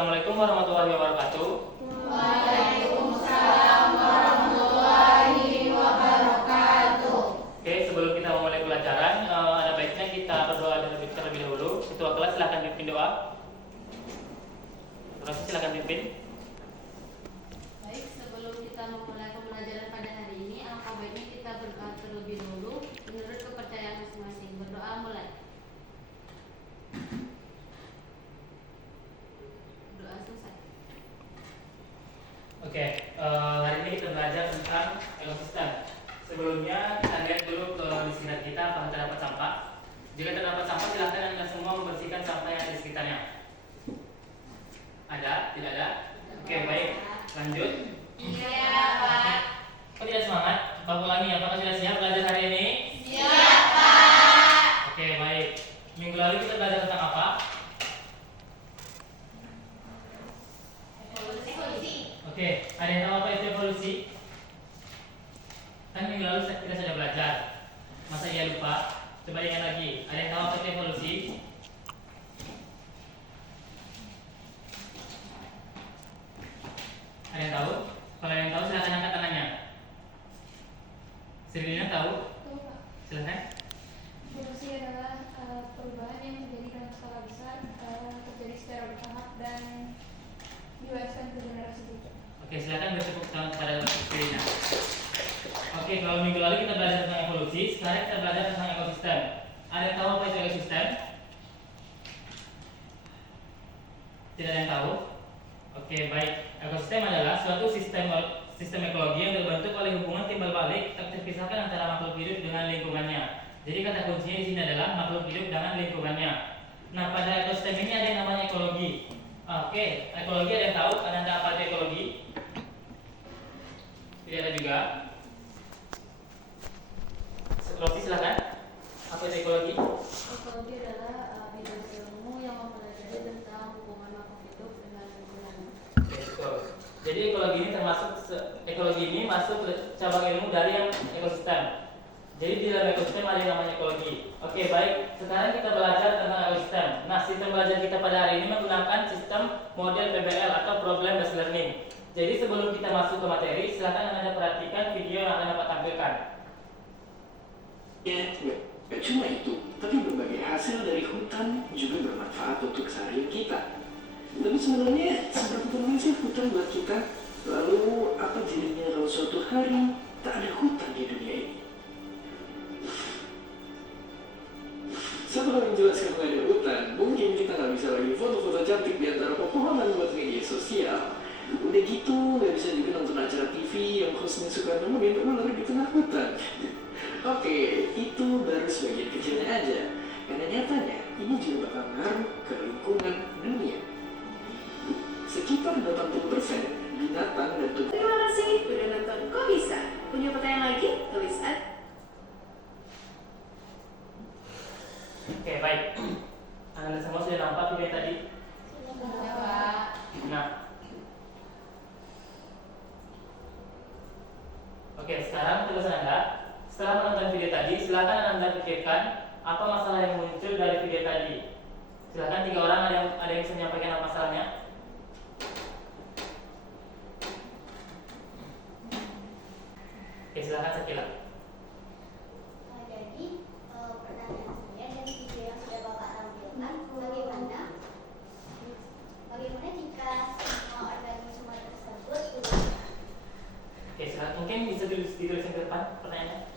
Assalamualaikum warahmatullahi wabarakatuh. Waalaikumsalam warahmatullahi wabarakatuh. Oke, sebelum kita memulai pelajaran, ada baiknya kita berdoa terlebih dahulu. Ketua kelas silakan pimpin doa. Terus silakan pimpin. Baik, sebelum kita memulai pembelajaran pada hari ini, alangkah baiknya kita berdoa terlebih dahulu menurut kepercayaan masing-masing. Berdoa mulai. Doa selesai. Oke, hari ini kita belajar tentang ekosistem. Sebelumnya kita lihat dulu ke di sekitar kita apakah terdapat sampah. Jika terdapat sampah, silahkan Anda semua membersihkan sampah yang ada di sekitarnya. Ada? Tidak ada? Oke, baik. Lanjut. Iya, Pak. Kok tidak semangat? Bapak ulangi, apakah sudah siap belajar hari ini? Siap, Pak. Oke, baik. Minggu lalu kita belajar tentang apa? Evolusi. Oke, ada yang tahu apa itu evolusi? Kan minggu lalu kita sudah belajar. Masa iya lupa? Coba ingat lagi. Ada yang tahu apa itu evolusi? Ada yang tahu? Kalau ada yang tahu silahkan angkat tangannya. Sirina tahu? Tahu, Pak. Silahkan. Evolusi adalah perubahan yang terjadi dalam skala besar, terjadi secara bertahap dan diwariskan ke generasi berikutnya. Oke, silakan bertepuk tangan kepada Sirina. Oke, kalau minggu lalu kita belajar tentang evolusi, sekarang kita belajar tentang ekosistem. Ada yang tahu apa itu ekosistem? Tidak ada yang tahu? Oke, baik. Ekosistem adalah suatu sistem ekologi yang terbentuk oleh hubungan timbal balik tak terpisahkan antara makhluk hidup dengan lingkungannya. Jadi kata kuncinya di sini adalah makhluk hidup dengan lingkungannya. Nah, pada ekosistem ini ada yang namanya ekologi. Oke, ekologi ada yang tahu? Ada yang tahu apa itu ekologi? Tidak ada juga. Rosi silakan. Apa itu ekologi? Ekologi adalah bidang ilmu yang mempelajari tentang hubungan makhluk hidup dengan lingkungan. Betul. Jadi ekologi ini masuk ke cabang ilmu dari yang ekosistem. Jadi di dalam ekosistem ada yang namanya ekologi. Oke, baik. Sekarang kita belajar tentang ekosistem. Nah, sistem belajar kita pada hari ini menggunakan sistem model PBL atau Problem Based Learning. Jadi sebelum kita masuk ke materi, silakan Anda perhatikan video yang akan dapat tampilkan. Ya, gak cuma itu, tapi berbagai hasil dari hutan juga bermanfaat untuk keseharian kita. Tapi sebenarnya seberapa penting sih hutan buat kita? Lalu apa jadinya kalau suatu hari tak ada hutan di dunia ini? Satu hal yang jelas kalau ada hutan, mungkin kita nggak bisa lagi foto-foto cantik di antara pepohonan buat media sosial. Udah gitu, nggak bisa juga nonton acara TV yang hostnya suka nemenin ular di tengah hutan. Oke, itu baru sebagian kecilnya aja. Karena nyatanya, ini juga bakal ngaruh ke lingkungan dunia. Sekitar 80% binatang dan tumbuhan. Terima kasih udah nonton Kok Bisa? Punya pertanyaan lagi? Tulis at. Oke, baik. Anda semua sudah nampak video tadi? Ya, Pak. Nah. Oke, sekarang tugas Anda. Setelah menonton video tadi, silakan Anda pikirkan apa masalah yang muncul dari video tadi. Silakan 3 orang ada yang bisa menyampaikan apa masalahnya. Oke, silakan Sakila. Jadi pertanyaan saya dari video yang sudah Bapak tampilkan, bagaimana jika semua organisme tersebut Oke, silakan. Mungkin bisa dituliskan ke depan pertanyaannya.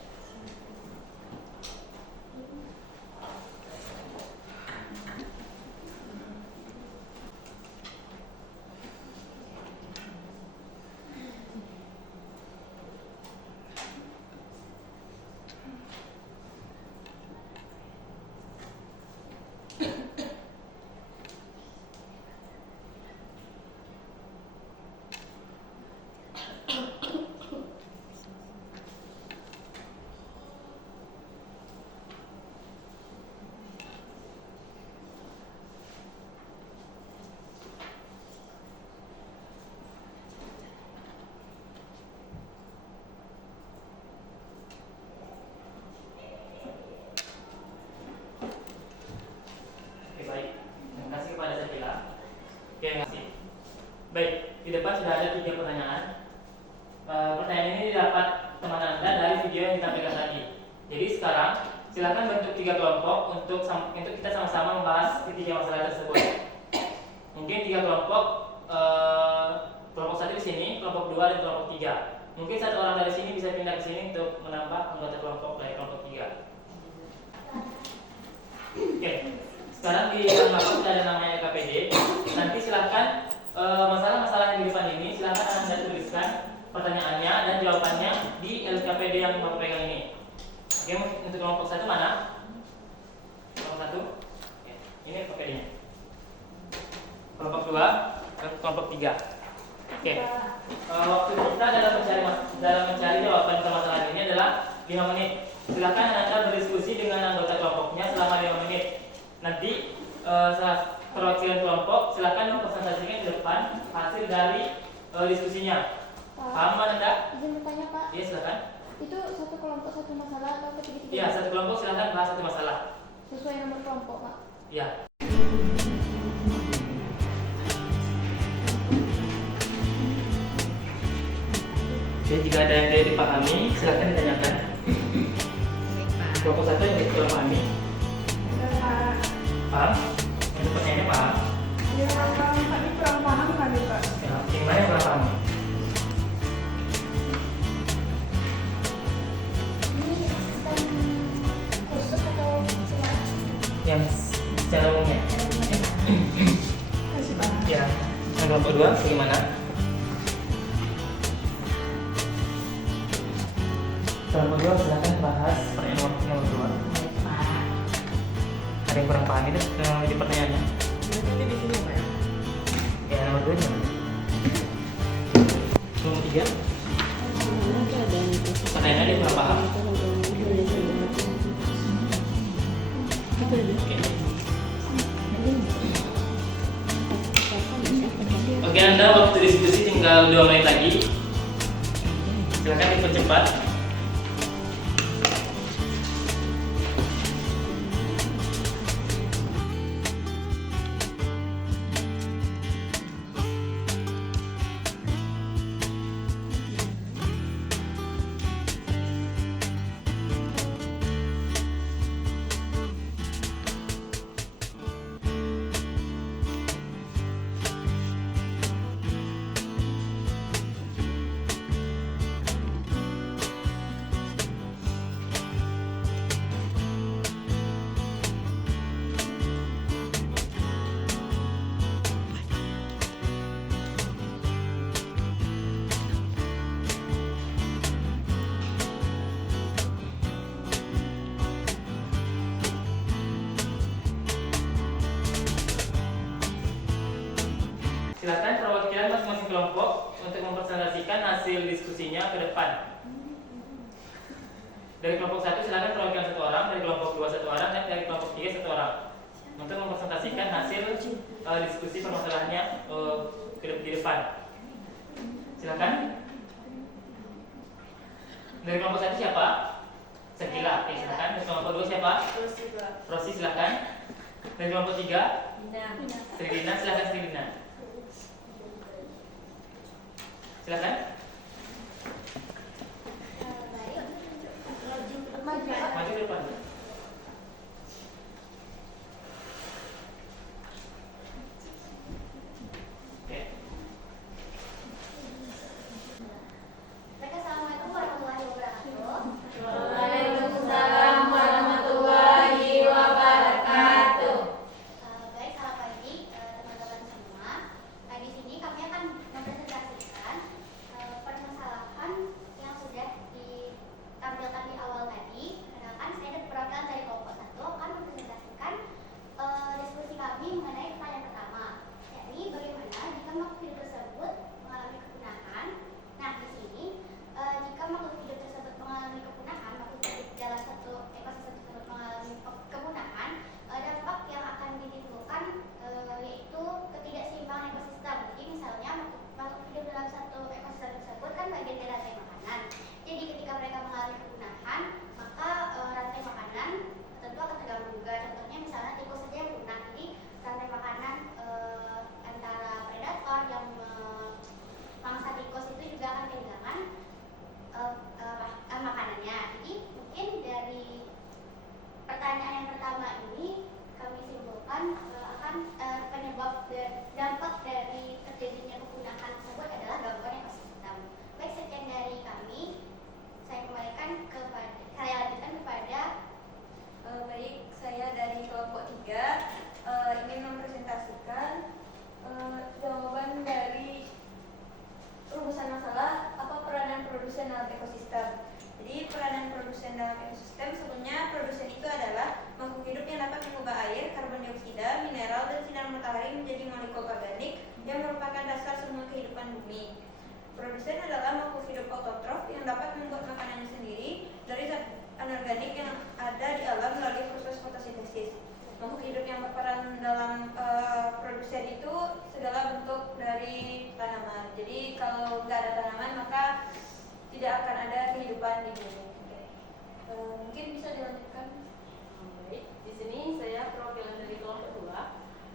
untuk kita sama-sama membahas ketiga masalah tersebut. Mungkin 3 kelompok, kelompok 1 di sini, kelompok 2 dan kelompok 3. Mungkin satu orang dari sini bisa pindah ke sini untuk menambah anggota kelompok dari kelompok 3. Oke, sekarang di kelompok sudah ada namanya LKPD. Nanti silahkan masalah-masalah yang di depan ini silahkan Anda tuliskan pertanyaannya dan jawabannya di LKPD yang Bapak pegang ini. Oke, untuk kelompok 1 mana? Kelompok 1. Oke, ini LKPD-nya. Kelompok 2 dan kelompok 3. Oke. Waktu kita dalam mencari jawaban permasalahan ini adalah 5 menit. Silakan Anda berdiskusi dengan anggota kelompoknya selama 5 menit. Nanti setelah perwakilan kelompok silakan mempresentasikan ke depan hasil dari diskusinya. Paham Anda? Izin bertanya Pak, Iya, silakan. itu satu kelompok satu masalah atau ketiga-tiga? Iya, satu kelompok silakan bahas satu masalah. Sesuai nomor kelompok Pak. Iya. Oke, jika ada yang tidak dipahami, silakan ditanyakan. Kelompok 1 yang kurang pahami. Paham? Yang pertanyaannya paham? Ya, kami kurang paham kali Pak. Ya, yang mana yang kurang paham? Ini sistem khusus atau secara Yang secara umumnya. kasih Pak? Ya. Yang kelompok 2 bagaimana? Kelompok 2 silakan bahas pertanyaan nomor 2. Ada yang kurang paham itu di pertanyaannya. Ini di sini Pak. Ya, nomor 2 gimana? Nomor 3 pertanyaannya dia kurang paham. Oke, Anda waktu diskusi tinggal 2 menit lagi. Silakan dipercepat. Silakan perwakilan masing-masing kelompok untuk mempresentasikan hasil diskusinya ke depan. Dari kelompok 1 silakan perwakilan 1 orang, dari kelompok 2 1 orang, dan dari kelompok 3 1 orang untuk mempresentasikan hasil diskusi permasalahannya di depan. Silakan. Dari kelompok 1 siapa? Sekila. Oke, silakan. Dari kelompok 2 siapa? Rosi, silakan. Dari kelompok 3 Sri Lina, silakan Sri Lina. Silakan. Maju ke depan. Oke. Mereka Assalamualaikum warahmatullahi wabarakatuh. Waalaikumsalam warahmatullahi wabarakatuh. Baik, selamat pagi teman-teman semua. Nah, di sini kami akan mempresentasikan permasalahan yang sudah ditampilkan di awal tadi. Kenalkan, saya produsen adalah makhluk hidup autotrof yang dapat membuat makanannya sendiri dari zat anorganik yang ada di alam melalui proses fotosintesis. Makhluk hidup yang berperan dalam produsen itu segala bentuk dari tanaman. Jadi kalau nggak ada tanaman maka tidak akan ada kehidupan di bumi. Oke. Mungkin bisa dilanjutkan. Baik, di sini saya perwakilan dari kelompok 2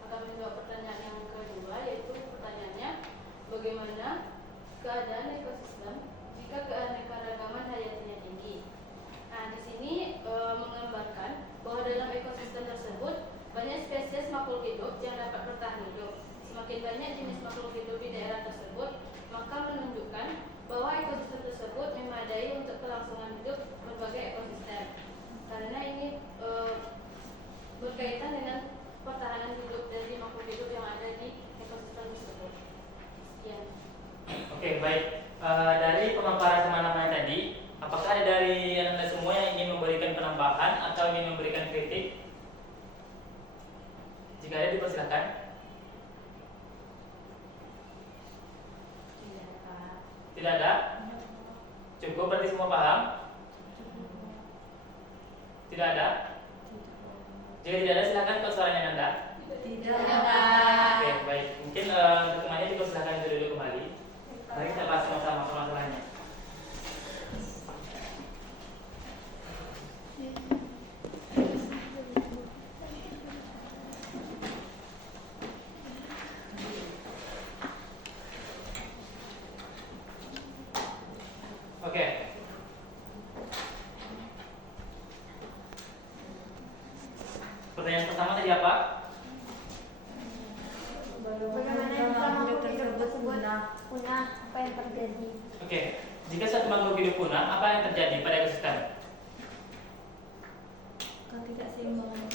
akan menjawab pertanyaan yang kedua, yaitu pertanyaannya bagaimana keadaan ekosistem jika keanekaragaman hayatinya tinggi. Nah, di sini menggambarkan bahwa dalam ekosistem tersebut banyak spesies makhluk hidup yang dapat bertahan hidup. Semakin banyak jenis makhluk hidup di daerah tersebut, maka menunjukkan bahwa ekosistem tersebut memadai untuk kelangsungan hidup berbagai ekosistem. Karena ini berkaitan dengan pertahanan hidup dari makhluk hidup yang ada di ekosistem tersebut. Sekian. Oke, baik. Dari pemaparan teman-teman tadi, apakah ada dari Anda semua yang ingin memberikan penambahan atau ingin memberikan kritik? Jika ada, dipersilakan. Tidak ada? Cukup, berarti semua paham? Tidak ada? Jika tidak ada, silakan ke suaranya Anda. Tidak Oke, baik. Mungkin untuk temannya dipersilakan dulu kembali. Mari kita bahas sama-sama permasalahannya. Oke. Pertanyaan pertama tadi apa? Bagaimana jika makhluk hidup tersebut punah, apa yang terjadi? Oke. Jika suatu makhluk hidup punah, apa yang terjadi pada ekosistem? Ketidakseimbangan.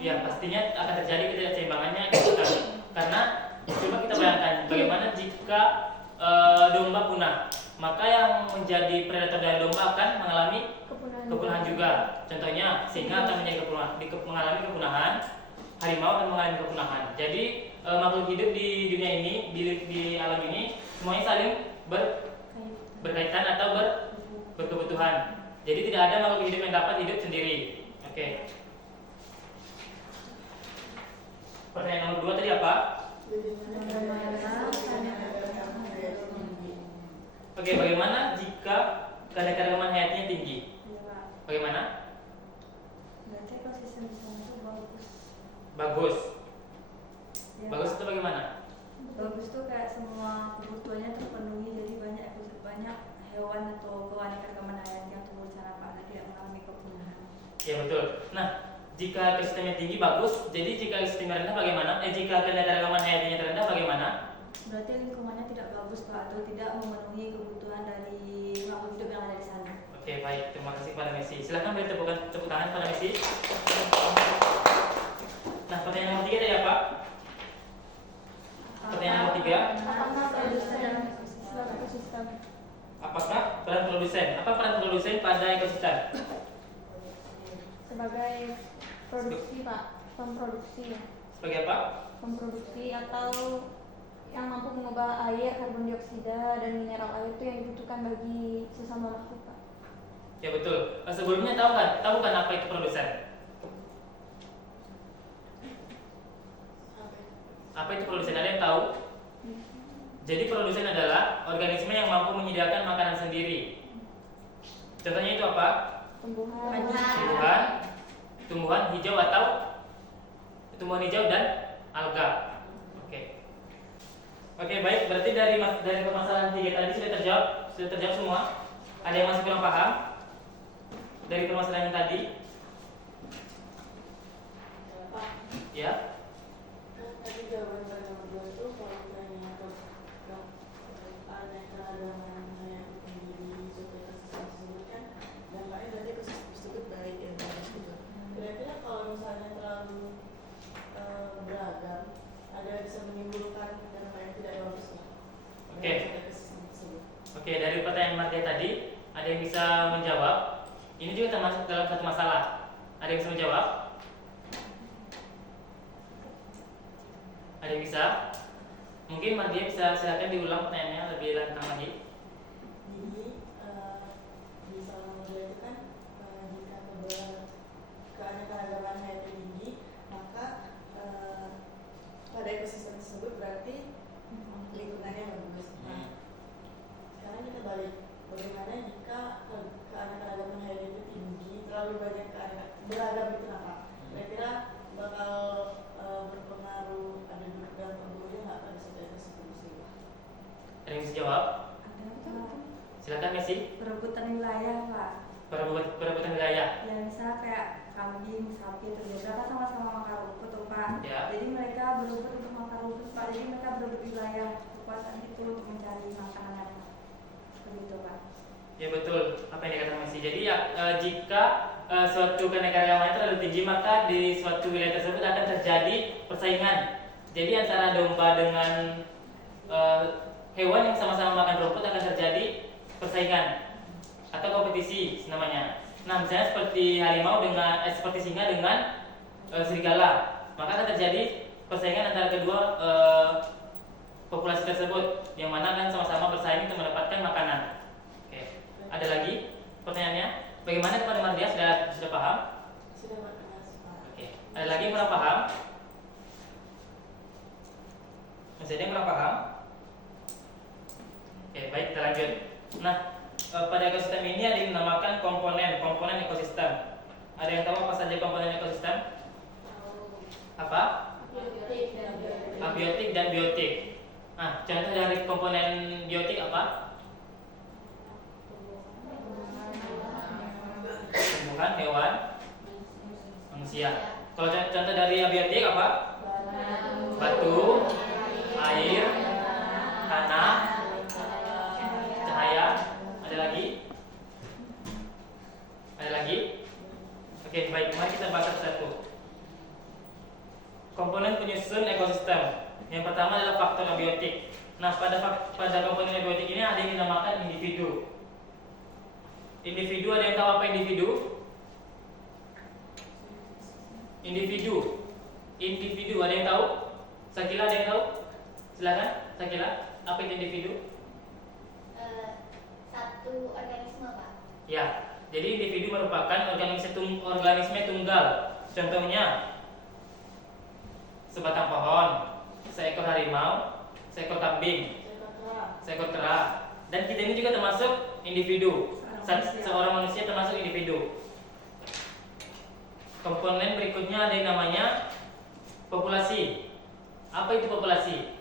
Ya, pastinya akan terjadi ketidakseimbangannya ekosistem. Karena coba kita bayangkan bagaimana jika domba punah, maka yang menjadi predator dari domba akan mengalami kepunahan juga. Contohnya, singa akan menjadi mengalami kepunahan, harimau akan mengalami kepunahan. Jadi makhluk hidup di dunia ini, di alam ini, semuanya saling berkaitan atau berkebutuhan. Jadi tidak ada makhluk hidup yang dapat hidup sendiri. Oke. Pertanyaan nomor 2 tadi apa? Oke, bagaimana jika keanekaragaman hayatinya tinggi? Bagaimana? Berarti ekosistem di sana itu bagus. Bagus. Ya. Bagus itu bagaimana? Bagus tuh kayak semua kebutuhannya terpenuhi, jadi banyak hewan atau keanekaragaman hayati yang tumbuh di sana Pak, tidak mengalami kepunahan. Ya betul. Nah, jika ekosistemnya tinggi bagus, jadi jika ekosistemnya rendah bagaimana? Jika keanekaragaman hayatinya terendah bagaimana? Berarti lingkungannya tidak bagus Pak, atau tidak memenuhi kebutuhan dari makhluk hidup yang ada di sana. Oke, baik. Terima kasih pada Messi. Silakan beri tepuk tangan pada Messi. Nah, pertanyaan nomor 3 tadi apa? Pertanyaan nomor 3. Apakah produsen dalam ekosistem? Apakah peran produsen? Apa peran produsen pada ekosistem? Sebagai produksi Pak, pemproduksi. Sebagai apa? Pemproduksi atau yang mampu mengubah air, karbon dioksida, dan mineral air itu yang dibutuhkan bagi sesama makhluk Pak. Ya betul. Sebelumnya tahu kan apa itu produsen? Apa itu produsen? Ada yang tahu? Jadi produsen adalah organisme yang mampu menyediakan makanan sendiri. Contohnya itu apa? Tumbuhan hijau atau tumbuhan hijau dan alga. Oke, baik. Berarti dari permasalahan 3 tadi sudah terjawab semua. Ada yang masih kurang paham dari permasalahan yang tadi? Ya. Tadi jawaban pada nomor 2 itu kalau misalnya keanekaragaman hayati tinggi di suatu ekosistem tersebut kan dampaknya berarti ekosistem tersebut baik ya bagus gitu. Kira-kira kalau misalnya terlalu beragam, ada bisa menimbulkan dampak yang tidak bagus ya. Oke. Oke, dari pertanyaan Martia tadi ada yang bisa menjawab. Ini juga termasuk dalam satu masalah. Ada yang bisa menjawab? Ada yang bisa? Mungkin Martia bisa silakan diulang pertanyaannya lebih lantang lagi. Pak. Ya. Jadi mereka berusaha untuk makan rumput Pak. Jadi mereka berebut wilayah kekuasaan itu untuk mencari makanan. Begitu Pak. Ya betul apa yang dikatakan Messi. Jadi ya jika suatu keanekaragaman itu terlalu tinggi maka di suatu wilayah tersebut akan terjadi persaingan. Jadi antara domba dengan hewan yang sama-sama makan rumput akan terjadi persaingan atau kompetisi namanya. Nah misalnya seperti harimau dengan seperti singa dengan serigala, maka akan terjadi persaingan antara kedua populasi tersebut yang mana akan sama-sama bersaing untuk mendapatkan makanan. Oke. Ada lagi pertanyaannya? Bagaimana kepada Mardia sudah paham? Sudah Mas Pak. Oke. Ada lagi yang kurang paham? Masih ada yang kurang paham? Oke, baik kita lanjut. Nah, pada ekosistem ini ada yang dinamakan komponen ekosistem. Ada yang tahu apa saja komponen ekosistem? Apa? Abiotik dan biotik. Nah, contoh dari komponen biotik apa? Tumbuhan, hewan, manusia. Kalau contoh dari abiotik apa? Batu, air, tanah, cahaya. Ada lagi? Ada lagi? Oke, baik. Mari kita bahas satu-satu. Komponen penyusun ekosistem. Yang pertama adalah faktor abiotik. Nah, pada komponen abiotik ini ada yang dinamakan individu. Individu, ada yang tahu apa individu? Individu, ada yang tahu? Sakila ada yang tahu? Silakan, Sakila. Apa itu individu? Satu organisme Pak. Ya, jadi individu merupakan organisme tunggal. Contohnya sebatang pohon, seekor harimau, seekor kambing, seekor kera. Dan kita ini juga termasuk individu. Seorang manusia termasuk individu. Komponen berikutnya ada yang namanya populasi. Apa itu populasi?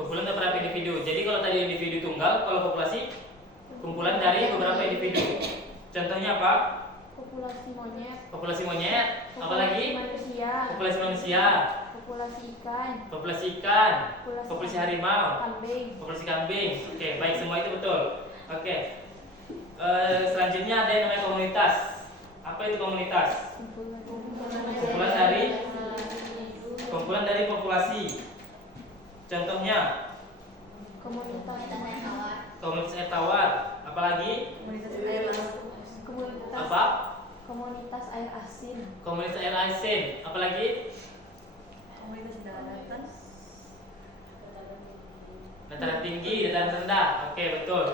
Kumpulan beberapa individu. Jadi kalau tadi individu tunggal, kalau populasi kumpulan dari beberapa individu. Contohnya apa? Populasi monyet. Populasi monyet. Apalagi? Manusia. Populasi manusia. Populasi ikan. Populasi ikan. Populasi harimau. Kambing. Populasi kambing. Oke, baik, semua itu betul. Oke. Selanjutnya ada yang namanya komunitas. Apa itu komunitas? Kumpulan dari populasi. Contohnya komunitas air tawar. Apalagi? Apa? Komunitas air asin. Komunitas air asin. Apalagi? Dataran tinggi, dataran rendah. Oke, betul.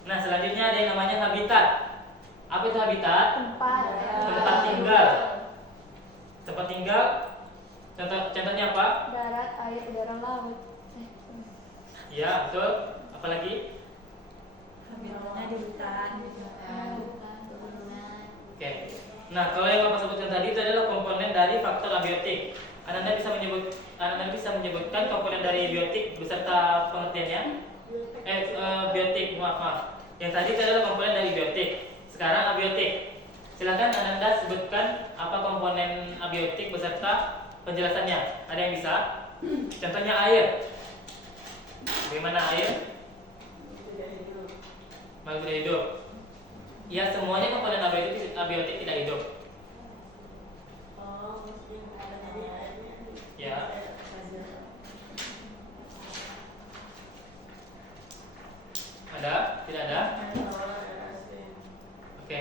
Nah, selanjutnya ada yang namanya habitat. Apa itu habitat? Tempat tinggal. Tempat tinggal. Contohnya apa? Darat, air, udara, laut. Ya, betul. Apalagi? Habitatnya di hutan. Oke. Nah, kalau yang Bapak sebutkan tadi itu adalah komponen dari faktor abiotik. Anda bisa menyebutkan komponen dari biotik beserta pengertiannya? Biotik, maaf. Yang tadi itu adalah komponen dari biotik. Sekarang abiotik. Silakan Anda sebutkan apa komponen abiotik beserta penjelasannya. Ada yang bisa? Contohnya air. Bagaimana air? Makhluk tidak hidup. Ya, semuanya komponen abiotik tidak hidup. Ya. Ada? Tidak ada? Oke.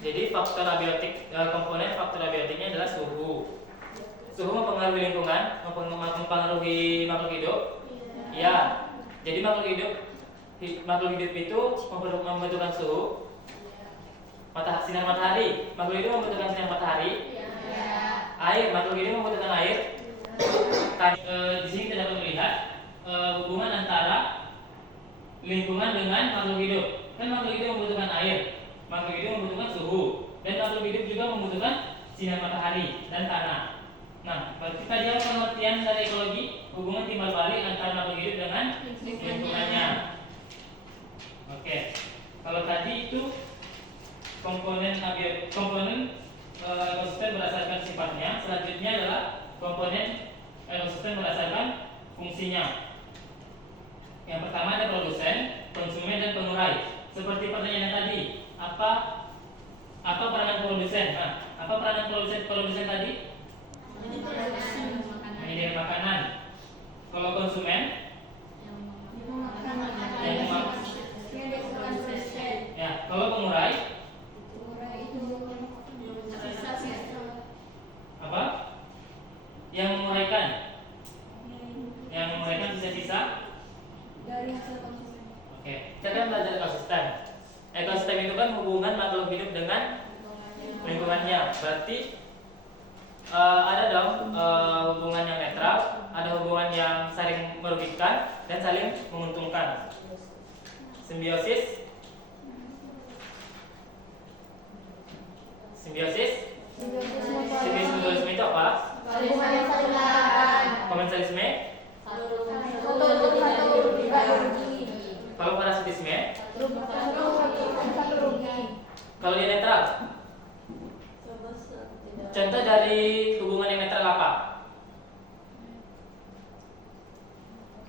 Jadi faktor abiotik, komponen faktor abiotiknya adalah suhu. Suhu mempengaruhi lingkungan, mempengaruhi makhluk hidup. Ya. Jadi makhluk hidup itu membutuhkan suhu. Sinar matahari, makhluk hidup membutuhkan sinar matahari. Air, makhluk hidup membutuhkan air. Di sini kita dapat melihat hubungan antara lingkungan dengan makhluk hidup. Kan makhluk hidup membutuhkan air, makhluk hidup membutuhkan suhu, dan makhluk hidup juga membutuhkan sinar matahari dan tanah. Nah, berarti tadi apa pengertian dari ekologi? Hubungan timbal balik antara makhluk hidup dengan lingkungannya. Oke. Kalau tadi itu komponen ekosistem berdasarkan sifatnya. Selanjutnya adalah komponen ekosistem berdasarkan fungsinya. Yang pertama ada produsen, konsumen, dan pengurai. Seperti pertanyaan tadi, apa peranan produsen? Nah, apa peranan produsen tadi? Menyediakan makanan. Kalau konsumen, yang ya. Kalau pengurai, apa? Yang menguraikan, sisa-sisa dari hasil konsumen. Oke, kita kan belajar ekosistem. Ekosistem itu kan hubungan makhluk hidup dengan lingkungannya. Berarti ada dong hubungan yang netral, ada hubungan yang saling merugikan dan saling menguntungkan. Simbiosis. Mutualisme itu apa? Hubungan yang saling mengharapkan. Komensalisme. Kalau parasitisme. Kalau dia netral. Contoh dari hubungan yang netral apa?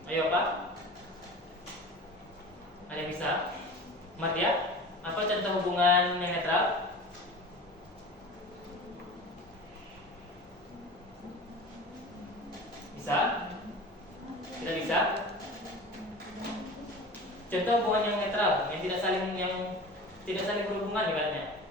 Ayo Pak. Ada yang bisa? Martia, apa contoh hubungan yang netral? Bisa? Tidak bisa? Contoh hubungan yang netral, yang tidak saling berhubungan ibaratnya.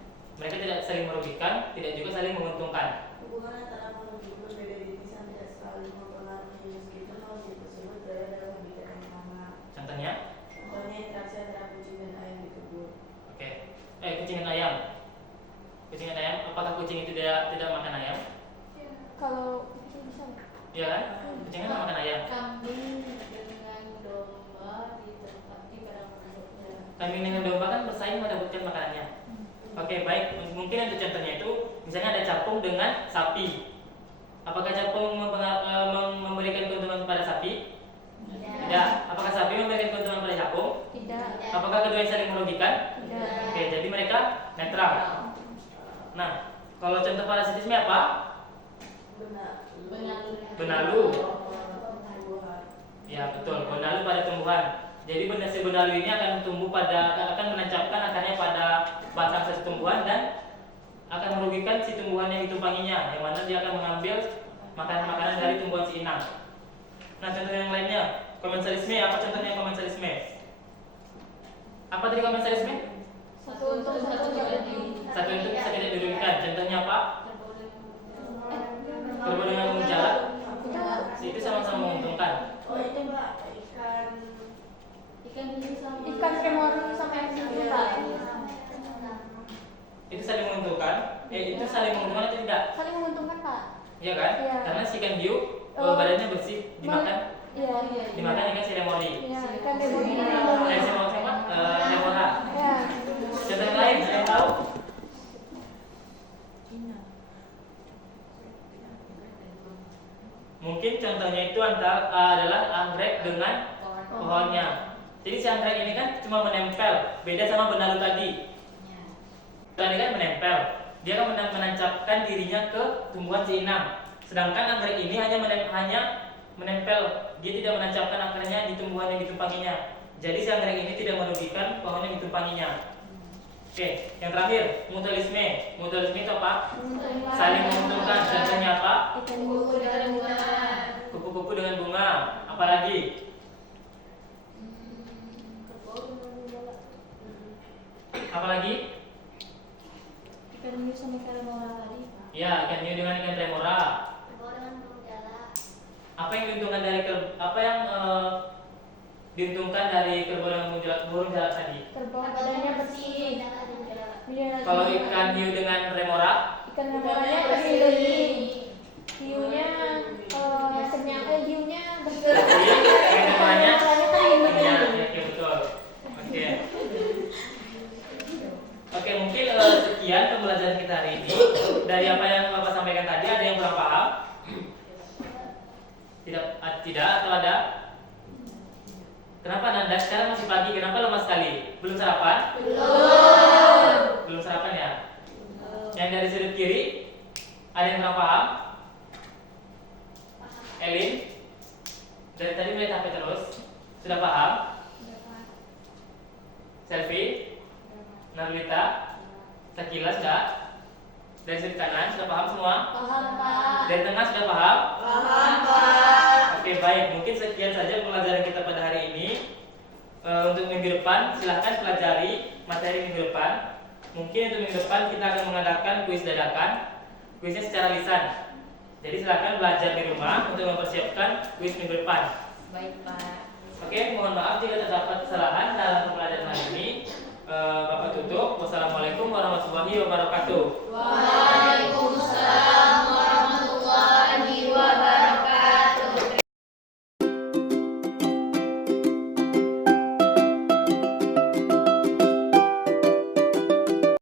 Mereka tidak saling merugikan, tidak juga saling menguntungkan. Hubungan antara makhluk hidup berbeda jenis yang tidak selalu mempengaruhi meskipun makhluk hidup tersebut berada dalam habitat yang sama. Contohnya? Contohnya interaksi antara kucing dan ayam di kebun. Oke. Kucing dan ayam. Kucing dan ayam, apakah kucing itu tidak makan ayam? Kalau kucing bisa. Iya kan? Kucing kan makan ayam. Kambing dengan domba di tempat di padang rumputnya. Kambing dengan domba kan bersaing mendapatkan makanannya. Oke, baik. Mungkin untuk contohnya itu, misalnya ada capung dengan sapi. Apakah capung memberikan keuntungan kepada sapi? Tidak. Apakah sapi memberikan keuntungan pada capung? Tidak. Apakah keduanya saling merugikan? Tidak. Oke, jadi mereka netral. Nah, kalau contoh parasitisme apa? Benalu. Ya betul, benalu pada tumbuhan. Jadi si benalu ini akan akan menancapkan akarnya pada batang satu tumbuhan dan akan merugikan si tumbuhan yang ditumpanginya, yang mana dia akan mengambil makanan-makanan dari tumbuhan si inang. Nah, contoh yang lainnya, komensalisme. Apa contohnya komensalisme? Apa tadi komensalisme? Satu untuk satu tidak tidak dirugikan. Contohnya apa? Kerbau dengan jarak. Itu sama-sama menguntungkan. Oh itu Mbak, ikan tremori sama yang itu Pak. Itu saling menguntungkan. Itu saling menguntungkan atau tidak? Saling menguntungkan Pak. Iya kan? Iya. Karena si ikan hiu badannya bersih, dimakan Iya. dimakan ikan seremoni. Iya, ikan demoni. Seremoni apa? Remora. Ya. Contoh yang lain, ada yang tahu? Mungkin contohnya itu adalah anggrek dengan pohonnya. Jadi si anggrek ini kan cuma menempel, beda sama benalu tadi. Tadi kan menempel, dia kan menancapkan dirinya ke tumbuhan si inang. Sedangkan anggrek ini hanya menempel, dia tidak menancapkan akarnya di tumbuhan yang ditumpanginya. Jadi si anggrek ini tidak merugikan pohon yang ditumpanginya. Oke, yang terakhir, mutualisme. Mutualisme itu apa? Saling menguntungkan. Contohnya apa? Kupu-kupu dengan bunga. Kupu-kupu dengan bunga. Apalagi? Apalagi? Ikan hiu sama ikan remora tadi. Ya, ikan hiu dengan ikan remora. Apa yang diuntungkan dari diuntungkan dari kerbau dengan burung jalak tadi? Kerbau badannya bersih. Kalau ikan hiu dengan remora? Ikan remoranya bersih. Hiunya hiunya bersih. Ikan remoranya? kering. Iya, betul. Oke. Oke, mungkin sekian pembelajaran kita hari ini. Dari apa yang Bapak sampaikan tadi, ada yang kurang paham? Tidak atau ada? Kenapa Nanda sekarang masih pagi? Kenapa lemah sekali? Belum sarapan? Belum sarapan ya? Yang Yang dari sudut kiri, ada yang kurang paham? Paham. Elin, dari tadi melihat HP terus, sudah paham? Sudah paham. Selfie, Sudah paham. Narlita, Sakila sudah? Dari sudut kanan sudah paham semua? Paham, Pak. Dari tengah sudah paham? Paham, Pak. Oke, baik. Mungkin sekian saja pelajaran kita pada hari ini. Untuk minggu depan, silahkan pelajari materi minggu depan. Mungkin untuk minggu depan kita akan mengadakan kuis dadakan. Kuisnya secara lisan. Jadi silahkan belajar di rumah untuk mempersiapkan kuis minggu depan. Baik, Pak. Oke, mohon maaf jika terdapat kesalahan dalam pembelajaran hari ini. Bapak tutup. Wassalamualaikum warahmatullahi wabarakatuh. Waalaikumsalam.